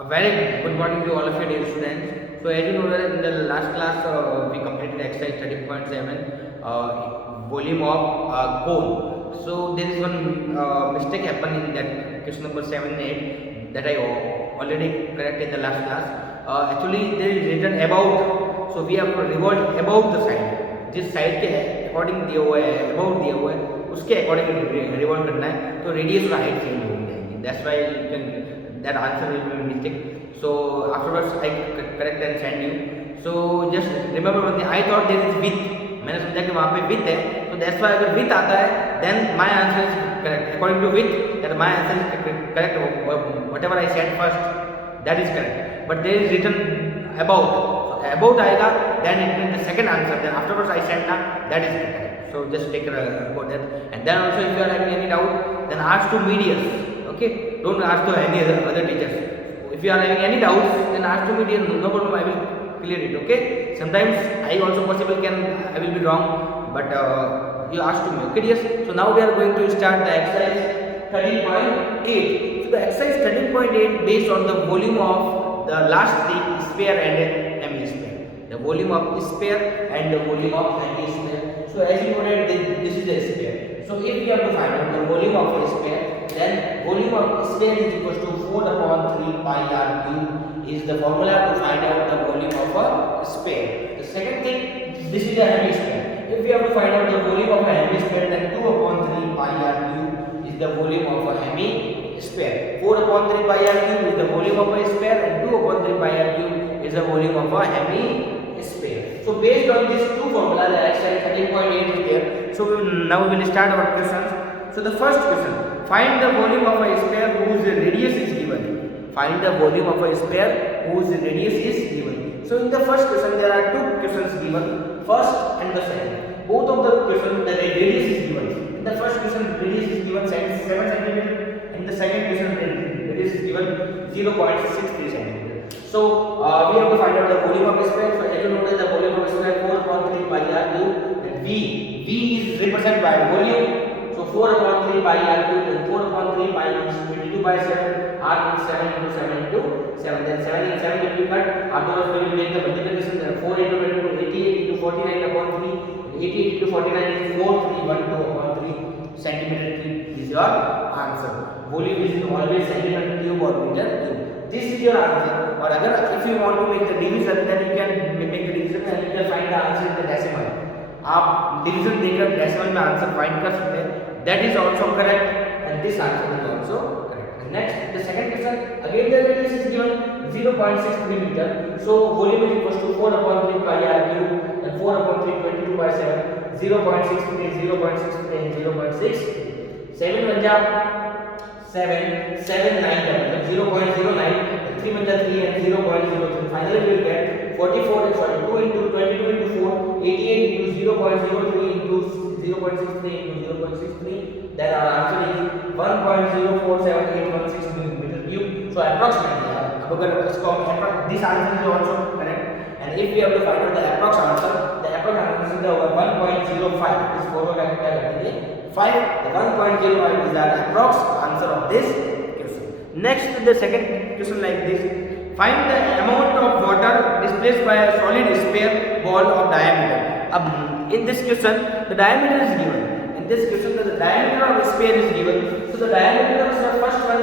A very good morning to all of you dear students. So as you know that in the last class we completed exercise 13.7 volume of cone. So there is one mistake happened in that question number 7 and 8 that I already corrected in the last class. Actually there is written about, so we have to revolve about the side. जिस side के according दिया हुआ है about दिया हुआ है उसके according revolve करना है तो रेडियस और हाइट चेंज हो जाएगी. That's why you can that answer will be mistake. So afterwards I correct and send you. So just remember one thing, I thought there is width. मैंने समझा कि वहाँ पे width है, तो that's why अगर width आता है then my answer is correct. According to width, that my answer is correct. Whatever I said first, that is correct. But there is written about. So about आएगा, then it means the second answer. Then afterwards I said ना, that is correct. So just take about that. And then also if you are having any doubt, then ask to medias. Okay, don't ask to any other teachers. If you are having any doubts, then ask to me, no problem, I will clear it. Okay, sometimes I also possible I will be wrong, but you ask to me. Okay, yes. So now we are going to start the exercise 13.8. So the exercise 13.8 based on the volume of the last three sphere and hemisphere. The volume of sphere and the volume of hemisphere. So as you know that this is a sphere. So if we have to find out the volume of a sphere, then volume of sphere is equal to 4 upon 3 pi r cube is the formula to find out the volume of a sphere. The second thing, this is a hemisphere. If we have to find out the volume of a hemisphere, then 2 upon 3 pi r cube is the volume of a hemisphere. 4 upon 3 pi r cube is the volume of a sphere, and 2 upon 3 pi r cube is the volume of a hemisphere. So based on these two formula, the exercise 13.8 is there. So now we will start our questions. So the first question, find the volume of a sphere whose radius is given. Find the volume of a sphere whose radius is given. So in the first question there are two questions given, first and the second. Both of the questions the radius is given. In the first question radius is given 7 cm. In the second question radius is given 0.63 cm. So we have to find out the volume of a sphere. So as you know that the volume of a sphere 4.3 pi r cube, and V is represented by volume. So 4 upon 3 pi r cube, and 4 upon 3 pi is 22 by 7, r means 7 into 7 into 7, then 7 and 7 will be cut. Afterwards we will make the multiplication, then 4 into 22, 88 into 49 upon 3, 88 into 49 is 4312 upon 3 centimeter cube is your answer. Volume is always centimeter cube or meter cube. This is your answer. Or अगर if you want to make the division, then you can make the division and you can find the answer in the decimal. आप division देकर decimal में answer find कर सकते हैं. That is also correct, and this answer is also correct. And next, the second question, again the radius is given 0.63 meter. So volume is equal to 4 upon 3 pi r cube, and 4 upon 3 22 by 7, 0.63, 0.63 and 0.6. 7 बन जा 7, 7, 9 का 0.09, 3 बन जा 3 and 0.03. Finally we will get 44, sorry, 2 into 22 into 4, 88 into 0.03 into 0.63 into 0.63. Then our answer is 1.047816 millimeter cube. So approximately, this answer is also correct. And if we have to find out the approx answer, the approx answer is the 1.05. This photo category 5. The 1.05 is our approx answer of this question. Next, the second question like this. Find the amount of water displaced by a solid sphere ball of diameter. In this question, the diameter is given. In this question, the diameter of a sphere is given. So the diameter of the first one,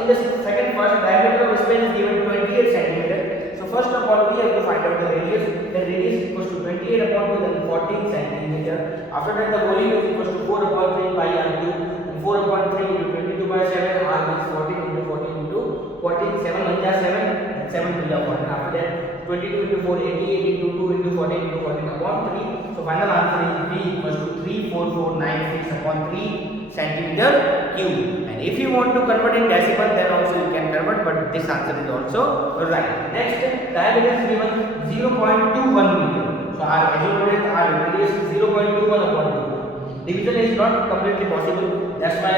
in the second first, diameter of a sphere is given 28 centimeter. So first of all, we have to find out the radius. The radius is equal to 28 upon 2, then 14 centimeter. After that, the volume is equal to 4 upon 3 pi r cube, and 4 upon 3 into 22 by 7, r means 14 into 14 into 14, 7 1 7, and 7 will be 14. After that, 22 into 4, 88 into 2 into 14 into 14 upon 3. So final answer is V equals to 34496 upon 3 centimeter cube. And if you want to convert in decimal, then also you can convert, but this answer is also right. Next, diameter is given 0.21 meter. So our radius is 0.21 upon 2. Division is not completely possible. That's why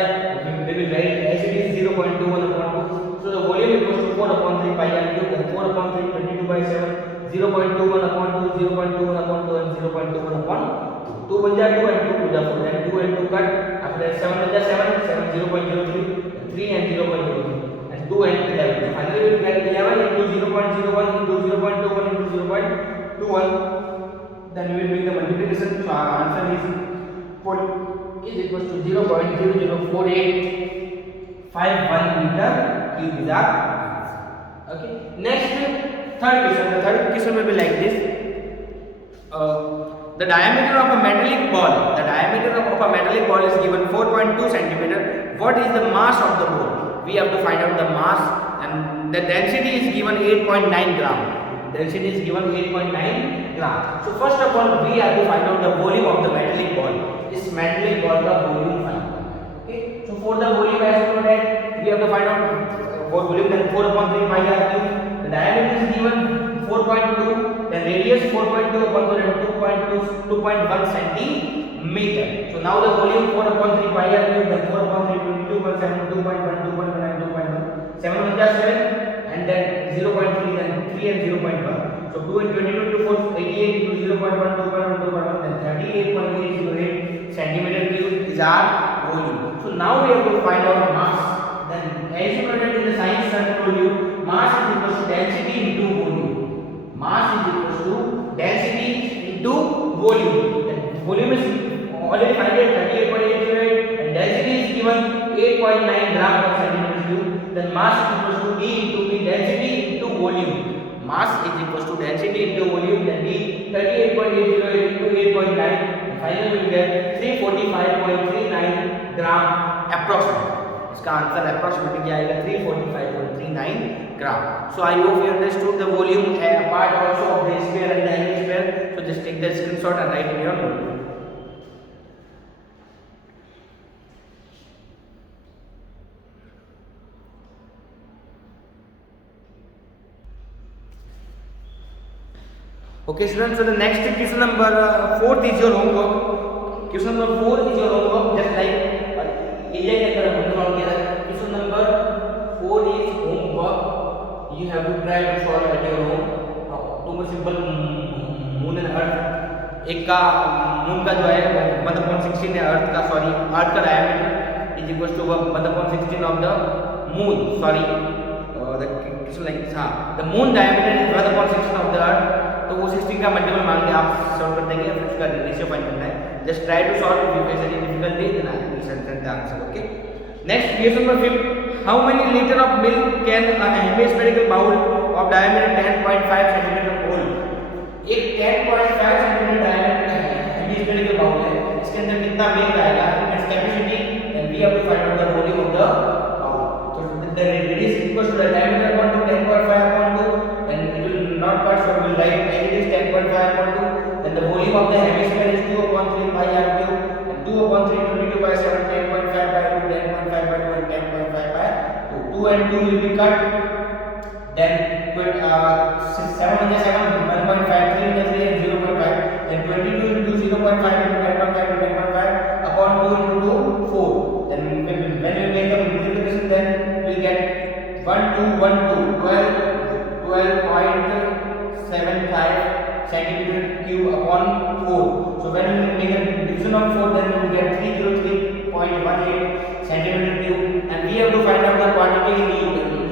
we will write as it is 0.21 upon 2. So the volume equals to 4 upon 3 pi r cube, and 4 upon 3 22 by 7. 0.21 upon 2, 0.21 upon 2 and 0.21 upon 2. 2 बन जा 2 and 2 to the 4, then 2 and 2 cut. After that 7 बन जा 7, 7 0.03, 3 and 0.03, and 2 and 11. Finally we will get is equals to 0.004851 meter cube is our answer. Okay. Next, third question. The third question will be like this. The diameter of a metallic ball. The diameter of a metallic ball is given 4.2 centimeter. What is the mass of the ball? We have to find out the mass, and the density is given 8.9 gram. Density is given 8.9 gram. So first of all, we have to find out the volume of the metallic ball. This metallic ball का volume find. Okay. So for the volume, as you know that we have to find out for volume, then 4/3 pi r cube. The diameter is given 4.2. The radius 4.2 upon 2.1 centimeter. So now the volume 4/3 pi r cube, then 4/3 22.7 2.1 2.9 2.1 7 1 7, and then 0.3, then 3 and 0.1. So 2 and 22 to 4 88 into 0.1 2.1 2.1, then 38.808 centimeter cube is our volume. So now we have to find out mass. Then as you know that in the science I told you, mass is equal to density into volume. Mass is equal to density into volume. The volume is already found at 38.808 and density is given 8.9 gram per centimeter cube. Then mass is equal to D into V, density into volume. Mass is equal to density into volume, then D 38.808 into 8.9. And finally we will get 345.39 gram approximately. इसका answer approximately क्या आएगा 345.39 ग्राम. So I hope you understood the volume part also of the sphere and the hemisphere. So just take the screenshot and write in your notebook. Okay students, so the next question number 4 is your homework. Question number 4 is your homework, just like area के अंदर हमने solve किया था. Question number 4 is homework. You have to try to solve at your home. तो simple moon and earth, एक का moon का जो है 1/16 है, अर्थ का अर्थ का diameter is equal to 1/16 of the moon. Sorry the question like हाँ, the moon diameter is 1/16 of the earth. तो वो 16 का मल्टीपल मान के आप सॉल्व कर देंगे, फिर उसका रेशियो फाइंड करना है. Just try to solve. If you face any difficulty then I will send the answer. Okay. Next question number 5. How many litre of milk can a hemispherical bowl of diameter 10.5 centimetre hold? एक 10.5 centimetre diameter hemispherical bowl है, इसके अंदर कितना milk आएगा, it's capacity, and we have to find out the volume of the bowl. तो the radius equals to the diameter upon 10.5 upon 2, and it will not cut, so we will write as it is 10.5 upon 2. Then the volume of the hemisphere is 2/3 pi r cube, and 2/3 22/7 10.5 by 2 10.5 by 2 and 10.5 by 2. 2 and 2 will be cut. Then 7 1 7 1.5 3 and 0.5. Then 22 into 0.5 into 10.5 into 10.5 upon 2 into 2 4. Then when we make the multiplication, then we will get 1 2 1 2 12.75 centimeter cube upon 4. So when we make a division of 4, then we will get 303.18 centimeter cube, and we have to find out the quantity in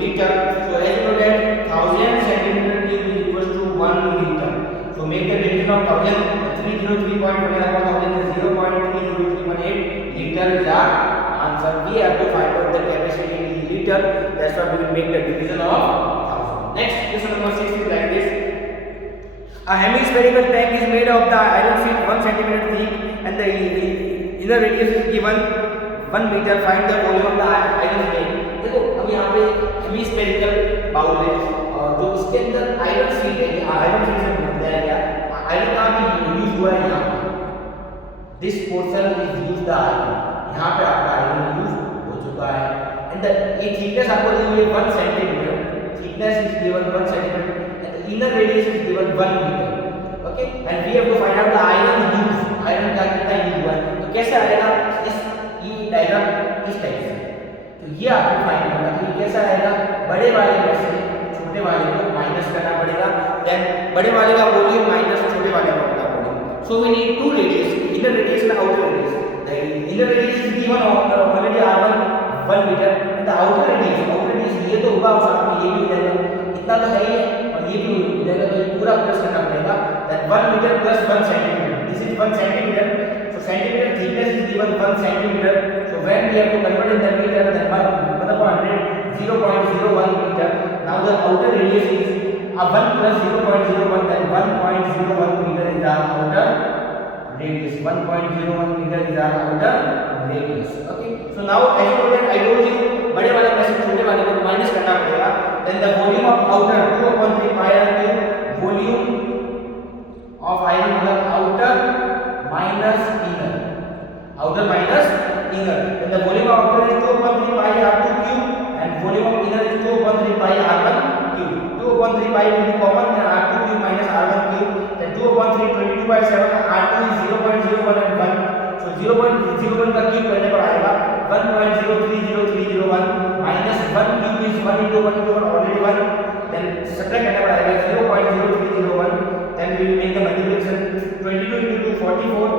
liter. So as you know that 1000 centimeter cube is equal to 1 liter. So make the division of 1000. 303.18 is 0.30318 liter is our answer. We have to find out the capacity in liter. That's why we will make the division of 1000. Next question number 6 is like this. A hemispherical tank is made of the iron sheet 1 centimeter thick and the inner radius is given 1 meter. Find the volume of the iron tank. देखो अब यहाँ पे hemispherical bowl है, जो इसके अंदर iron sheet है. Iron sheet से बताया गया आयरन का भी यूज हुआ है यहाँ. This portion is use the iron. यहाँ पे आपका आयरन यूज हो चुका है. एंड द ये थिकनेस आपको दी हुई है 1 centimetre. Thickness is given 1 centimetre. Inner radius is given 1 meter. Okay, and we have to find out the iron use. Iron का कितना यूज हुआ है. तो कैसे आएगा इस ये डायग्राम इस टाइप से. तो ये आपको फाइंड करना है. तो ये कैसा आएगा, बड़े वाले में से छोटे वाले को माइनस करना पड़ेगा. देन बड़े वाले का वॉल्यूम माइनस छोटे वाले का volume. So we need to radius, inner radius and outer radius. The inner radius is given already r1 1 metre and the outer radius ये तो होगा और साथ में ये भी हो जाएगा. इतना तो है ही है, ये भी हो जाएगा. तो ये पूरा प्लस करना पड़ेगा. That 1 metre plus 1 centimetre. This is 1 centimetre. So centimetre thickness is given 1 centimeter. So when we have to convert in the meter, then 1 upon 100, 0.01 meter. Now the outer radius is 1 plus 0.01, then 1.01 meter is our outer radius. 1.01 meter is our outer radius. Okay. So now as you know that I told you बड़े वाले में से छोटे वाले को minus करना पड़ेगा. Then the volume of outer 2 upon 3 pi r cube. Volume of iron मतलब outer minus inner. Outer minus inner. Then the volume of outer is 2 upon 3 pi r2 cube and volume of inner is 2 upon 3 pi r1 cube. 2 upon 3 pi will be common, then r2 cube minus r1 cube. Then 2 upon 3 22 by 7, r2 is 0.01 and 1. So 0.01 का cube करने पर आएगा 1.030301 minus 1 cube is 1 into 1 into 1 already 1. Then subtract करने पर आएगा 0.0301. Then we will make the multiplication 22 into 2 44.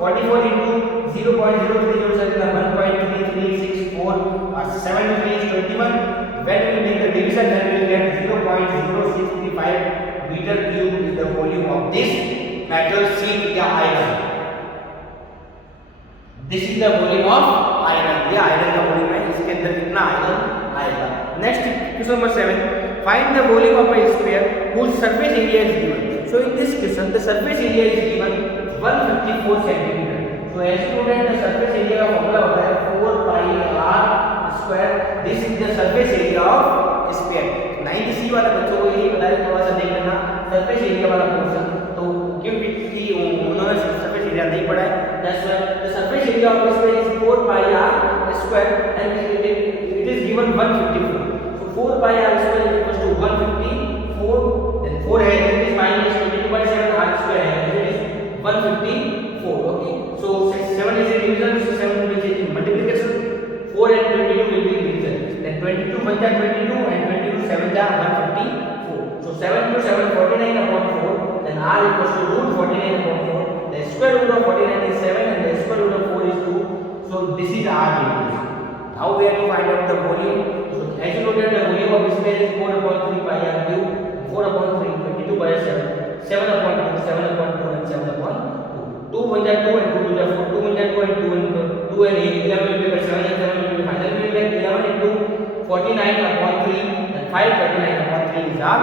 44 into 0.0307 1.3364. 7 to 3 is 21. When we make the division, then we will get 0.0635 meter cube is the volume of this metal sheet या iron. This is the volume of iron. ये iron का volume है. इसके अंदर कितना iron आएगा. Next question number 7. Find the volume of a sphere whose surface area is given. So in this question, the surface area is given 154 centimeter. So as you know that the surface area का formula होता है 4 pi r square. This is the surface area of sphere. 90C वाले बच्चों को ये पता है, थोड़ा सा देख लेना surface area वाला क्वेश्चन. तो क्योंकि उन्होंने surface area नहीं पढ़ा है, that's why the surface area of sphere is 4 pi r square and it is given 154. So 4 pi r square is equals to 154. Then 4 है, that is minus 22 by 7 r square है, that is 154. Okay. So 7 is a division, so 7 is a multiplication. 4 and 22 will be division. Then 22 1 ja 22 and 22 7 ja 154. So 7 to 7 49 upon 4. Then r equals to root 49 upon 4. The square root of 49 is 7 and the square root of 4 is 2. So this is r radius. Now we have to find out the volume. So as you know that the volume of sphere is 4 upon 3 pi r cube. 4 upon 3 22 by 7. 7 upon 2 7 upon 2 and 7 upon 2. 2 1 ja 2 and 2 2 ja 4. 2 1 ja 2 and 2 and 2 and 8 11 will be 7 and 7 will be final will get 11 into 49 upon 3 and 539 upon 3 is our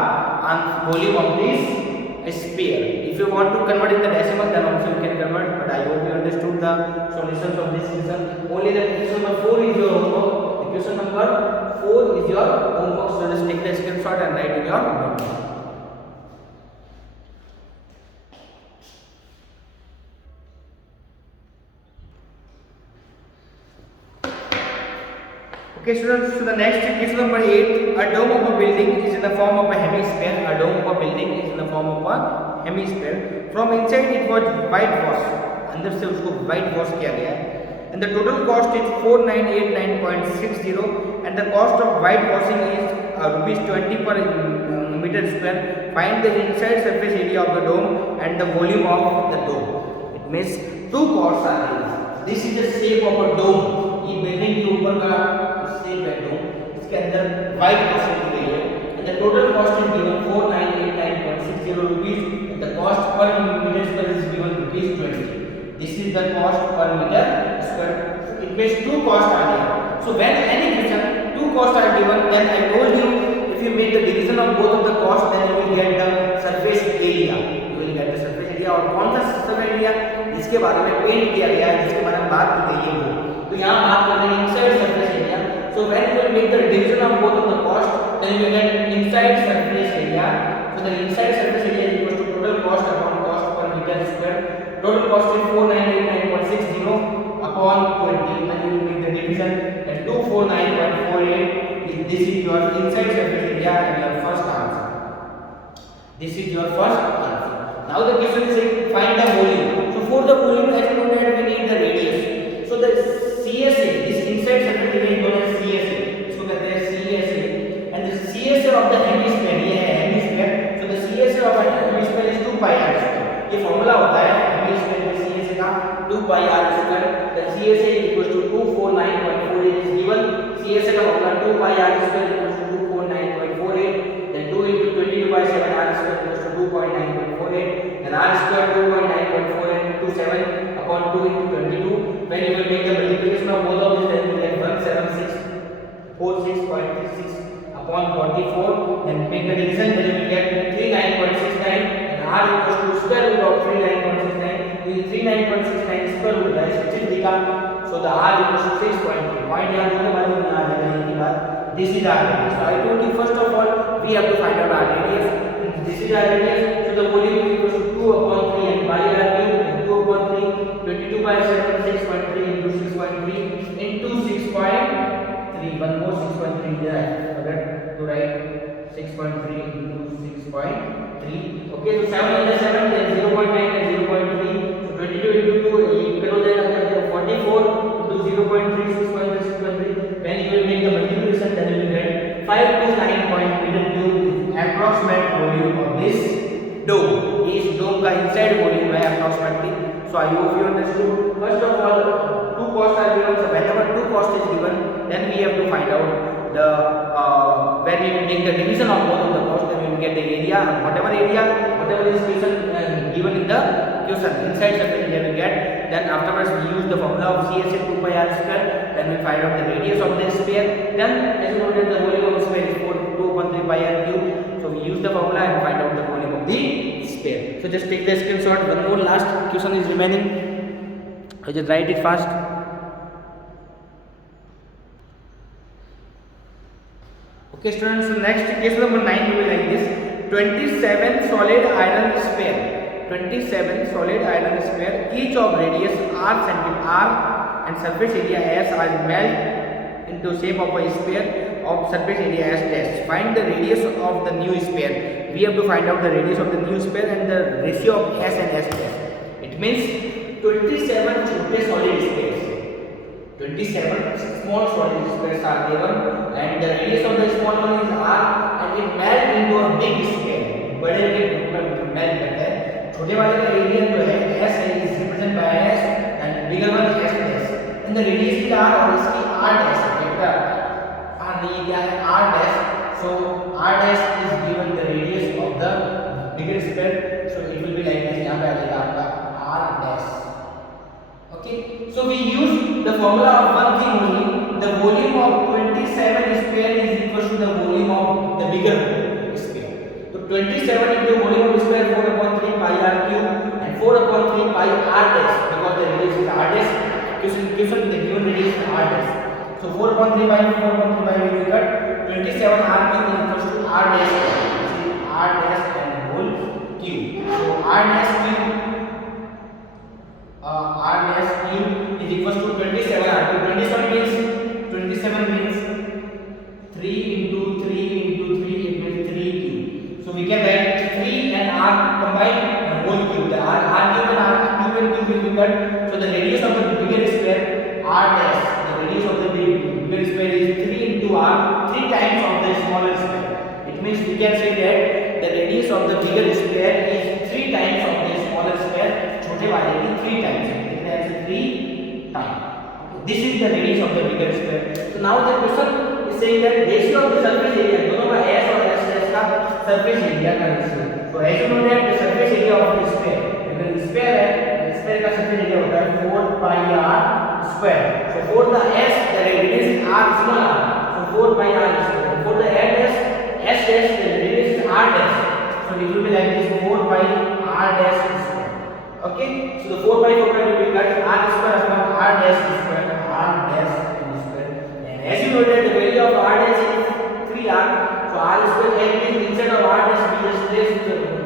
volume of this sphere. If you want to convert in the decimal, then also you can convert, but I hope you understood the solutions of this question. Only the question number 4 is your homework. The question number 4 is your homework, so just take the screenshot and write in your notebook. Okay students, so the next question number 8. A dome of a building is in the form of a hemisphere. A dome of a building is in the form of a hemisphere. From inside it was whitewashed. अंदर से उसको whitewash किया गया है. And the total cost is 4989.60 and the cost of whitewashing is rupees 20 per meter square. Find the inside surface area of the dome and the volume of the dome. It means two costs are there. This is the shape of a dome. ये building के ऊपर का shape है डोम, इसके अंदर white washing की गई है and the total cost is given 4989.60 rupees and the cost per meter square is given rupees 20. This is the cost per meter square. So it means two costs are there. So when any question two costs are given, then I told you if you make the division of both of the costs, then you will get the surface area. You will get the surface area. और कौन सा surface area जिसके बारे में paint किया गया है, जिसके बारे में बात की गई है वो. तो यहाँ बात कर रहे हैं inside surface area. So when you will make the division of both of the cost, then you will get inside surface area. So the inside surface area is equal to total cost upon cost per meter square. Total cost is 4989.60 upon 20, and you will make the division at 249.48. This is your inside surface area and your first answer. This is your first answer. Now the question is saying find the volume. So for the volume, as you know that we need the radius. So the CSA, this inside surface area is known as CSA. इसको कहते हैं CSA. And the CSA of the hemisphere, ये है hemisphere. So the CSA of the hemisphere is 2 pi r square. ये formula होता है hemisphere में CSA का 2 pi r square. The CSA is equals to 249.48 is given. CSA का formula 2 pi r square equals to 249.48. Then 2 into 22 by 7 r square equals to 2.9.48. Then r square 2.9.48 into 7 upon 2 into 22. When you will make the upon 44, then make the division, then you will get 39.69, and r equals to square root of 39.69. This 39.69 square root है 60 दिखा, so the r equals to 6.3. Point यहाँ दोगे मालूम ना आ जाएगा इनके बाद. This is our radius. So I told you first of all we have to find out our radius. This is our radius. So the volume is equals to 2 upon 3 and pi r cube, and 2 upon 3, 22 by 7, 6.3 into 6.3 into 6.3. One more 6.3 here. I forgot to write 6.3 into 6.3. Okay, so 7 under 7, then 0.9 and 0.3. So 22 into 2 equal to 44 into 0.3, 6.3, 6.3. When you will make the multiplication, then you will get 5 to 9 point meter cube approximate volume of this dome. इस dome का inside volume है approximately. So I hope you understood. First of all, two costs are given. So whenever two cost is given, then we have to find out the when we will make the division of both of the cost, then we will get the area, and whatever is given in the question inside surface area we get. Then afterwards we use the formula of CSA 2 pi r square. Then we find out the radius of the sphere. Then as you know that the volume of the sphere is 2 upon 3 pi r cube. So we use the formula and find out the volume of the sphere. So just take the screenshot. One more last question is remaining. So just write it fast. Okay students, so next case number 9 will be like this. 27 solid iron sphere. 27 solid iron sphere, each of radius r and surface area s are melt into shape of a sphere of surface area s dash. Find the radius of the new sphere. We have to find out the radius of the new sphere and the ratio of s and s dash. It means 27 छोटे solid spheres, 27 small solid spheres are given, and the radius of the small one is r, and it melt into a big sphere. बड़े के melt करता है. छोटे वाले का area जो है s है, is represented by s, and bigger one s dash. And the radius की r और इसकी r dash वेक्टर r ये क्या है r dash. So r dash is given the radius of the bigger sphere. So it will be like this. यहाँ पे आ जाएगा आपका r dash. Okay. So we use the formula of one thing only. The volume of 27 sphere is equal to the volume of the bigger sphere. So 27 into volume of sphere 4 upon 3 pi r cube and 4 upon 3 pi r dash, because the radius is r dash. Question the given radius is r dash. So 4 upon 3 pi will be cut. 27 r cube is equal to r dash. R dash and whole cube. So r dash cube is equal to 27 r cube. 27 means 3 into 3 into 3 into 3 cube. So we can write 3 and r combined and whole cube. The r cube and r cube and cube will be cut. So the radius of the bigger sphere r dash, the radius of the bigger sphere is 3 into r, 3 times of the smaller sphere. It means we can say that the radius of the bigger sphere is 3 times of the smaller sphere. छोटे वाले की 3 times. It has 3 times. This is the radius of the bigger sphere. So now the question is saying that ratio of the surface area, दोनों का s और s dash का surface area का ratio. So as you know that the surface area of the sphere, अगर sphere है, sphere का surface area होता है 4 pi r square. So for the s, the radius is r small r. So 4 pi r square. For the s dash, the radius is r dash. So it will be like this 4 pi r dash square. Okay. So the 4 pi will be cut r square upon r dash square. And as you know that the value of r dash is 3r, so r square as it is instead of r dash we just place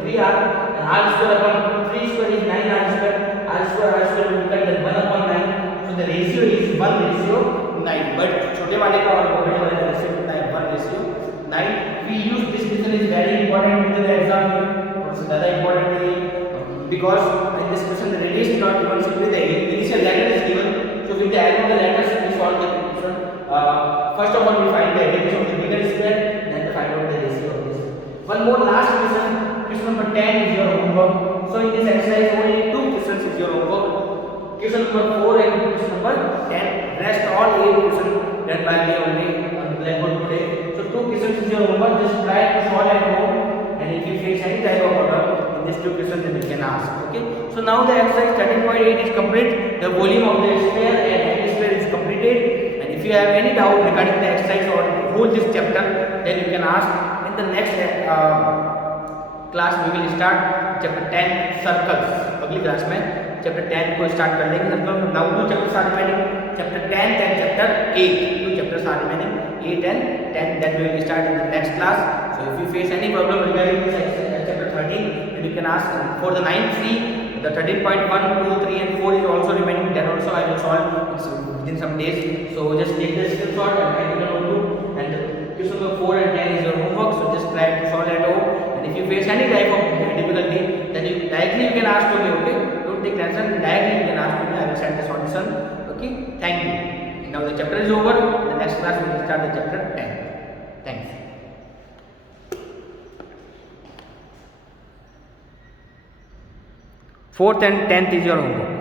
3r, and r square upon 3 square is 9r square. R square will become 1 upon 9. So the ratio is 1:9. But छोटे वाले का और बड़े वाले का ratio कितना है? 1:9. We use this reason is very important in the exam. Also ज़्यादा important है because in this question the radius is not given, simply the initial letter is given. So with the help of the letters we solve the question. First of all we find the radius of the bigger sphere, then we find out the ratio of this. One more last question, question number 10 is your homework. So in this exercise only 2 questions is your homework. Question number 4 and question number 10. Rest all 8 questions done by me only on blackboard today. So 2 questions is your homework. Just try to solve at home, and if you face any type of problem in these 2 questions, then you can ask. Okay. So now the exercise 13.8 is complete. The volume of the sphere and hemisphere is completed. And if if you have any doubt regarding the exercise or whole this chapter, then you can ask. In the next class we will start chapter 10 circles. अगली class में chapter 10 को start कर लेंगे circle. Now two chapters are remaining, chapter 10 and chapter 8. Two chapters are remaining, 8 and 10, that we will start in the next class. So if you face any problem regarding this chapter 13, then you can ask. For the 9C, the 13.1, 2, 3 and 4 is also remaining, that also I will solve within some days. So just take the screenshot and write it down too, and question number 4 and 10 is your homework, so just try to solve at home. And if you face any type of difficulty, then you directly you can ask to me, okay? Don't take tension, directly you can ask to me, I will send the solution. Okay, thank you. Now the chapter is over. The next class we will start the chapter 10. Thanks. 4th and 10th is your homework.